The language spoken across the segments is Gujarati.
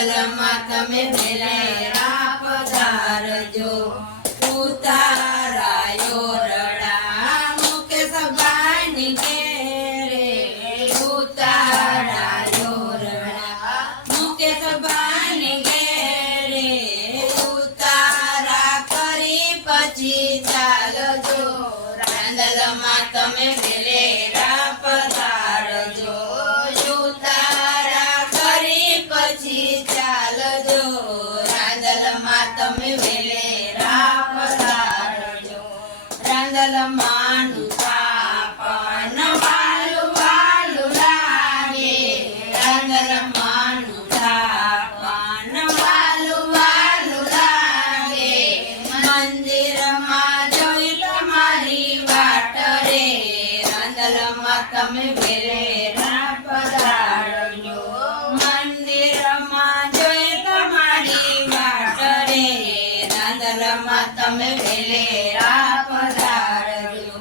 રાંદલમાં તમે વેલેરા પધારજો ઉતારા યોરડા મુકેશ ભાઈની ઘેરે ઉતારા યોરડા મુકેશ ભાઈની ઘેરે ઉતારા કરી પછી ચાલજો રાંદલમાં તમે વેલેરા પધારજો ઉતારા કરી પછી ચાલજો રાંદલમાં તમે વેલેરા પધારજો રાંદલમાંનું થાપણ વાલું વાલું લાગે રાંદલમાંનું થાપણ વાલું વાલું લાગે મંદિરમાં જોઈ તમારી વાટ રે રાંદલમાં તમે વેલેરા પધારજો મંદિરમાં જોઈ તમારી વાટ રે રાંદલમાં તમે વેલેરા પધારજો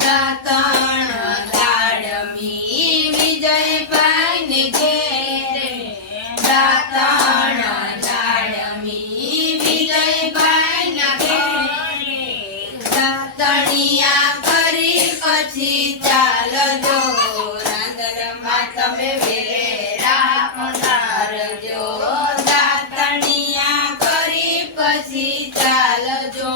દાતણ દાડમી વિજયભાઈની ઘેરે દાતણ દાડમી વિજયભાઈના ઘેરે દાતણિયા કરી પછી ચાલજો રાંદલમાં તમે વેલેરા પધારજો દાતણિયા કરી પછી ચાલજો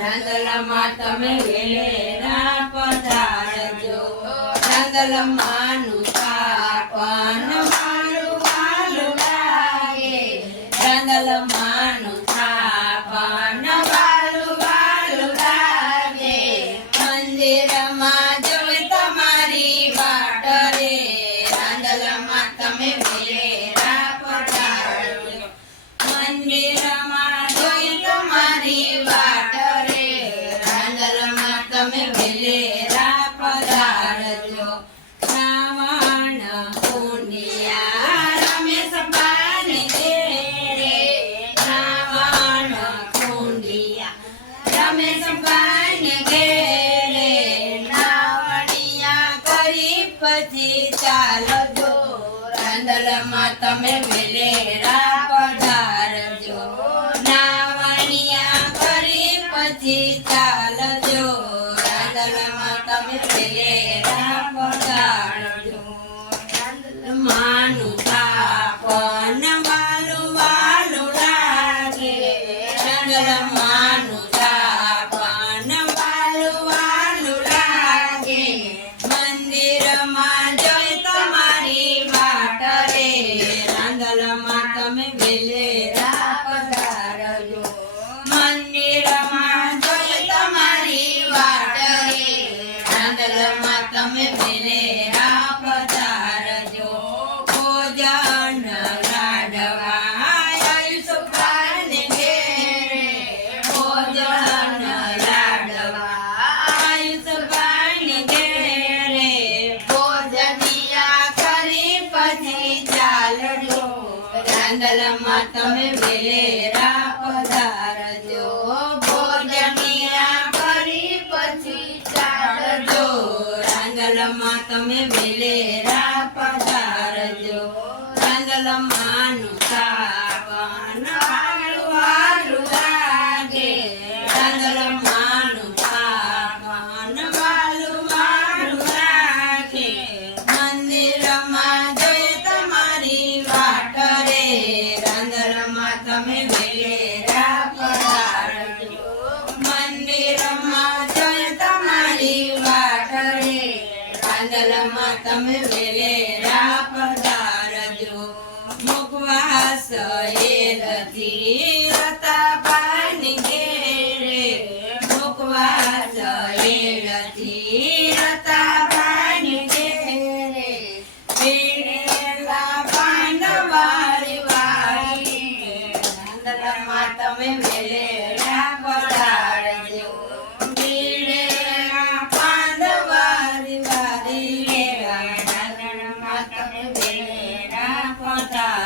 રાંદલમાં તમે વેલેરા પધારજો રાંદલમાંનું થાપણ વાલું વાલું લાગે રાંદલમાંનું થાપણ વાલું વાલું લાગે મંદિરમાં જોઈ તમારી વાટ રે રાંદલમાં તમે વેલેરા પધારજો મંદિરમાં જોઈ તમારી વાટ રે રાંદલમાં તમે વેલેરા પધારજો શ્રાવણ પૂર્ણિયા રમેશ ભાઈની ઘેરે શ્રાવણ પૂર્ણિયા રમેશ ભાઈની ઘેરે નાવડિયા કરી પછી ચાલજો રાંદલમાં તમે વેલેરા પધારજો નાવડિયા કરી પછી ચાલજો રાંદલમાં તમે વેલેરા પધારજો રાંદલમાંનું થાપણ વાલું વાલું લાગે રાંદલમાંનું થાપણ વાલું વાલું લાગે મંદિરમાં જોઈ તમારી વાટ રે રાંદલમાં તમે વેલેરા પધારજો મંદિરમાં જોઈ તમારી વાટ રે રાંદલમાં તમે વેલેરા પધારજો ભોજન લાડવા આયુષભાઈને ઘેરે ભોજન લાડવા આયુષભાઈને ઘેરે ભોજનિયા કરી પછી ચાલજો રાંદલમાં તમે વેલેરા પધારજો ભોજનિયા કરી પછી ચાલજો રાંદલમાં તમે વેલેરા પધારજો રાંદલમાંનું થાપણ વાલું વાલું લાગે રાંદલમાંનું થાપણ વાલું વાલું લાગે મંદિરમાં જોઈ તમારી વાટ રે રાંદલમાં તમે વેલેરા પધારજો મંદિરમાં જોઈ તમારી વાટ રે રાંદલમાં તમે વેલેરા પધારજો મુખવાસ એલથી રતાભાઈની ઘેરે મુખવાસ એલથી રતાભાઈની ઘેરે વેલેરા પાંડવારી વાળી રાંદલમાં તમે વેલેરા પધારજો વેલેરા પાંડવારી વાળી રાંદલમાં તમે વેલેરા પધારજો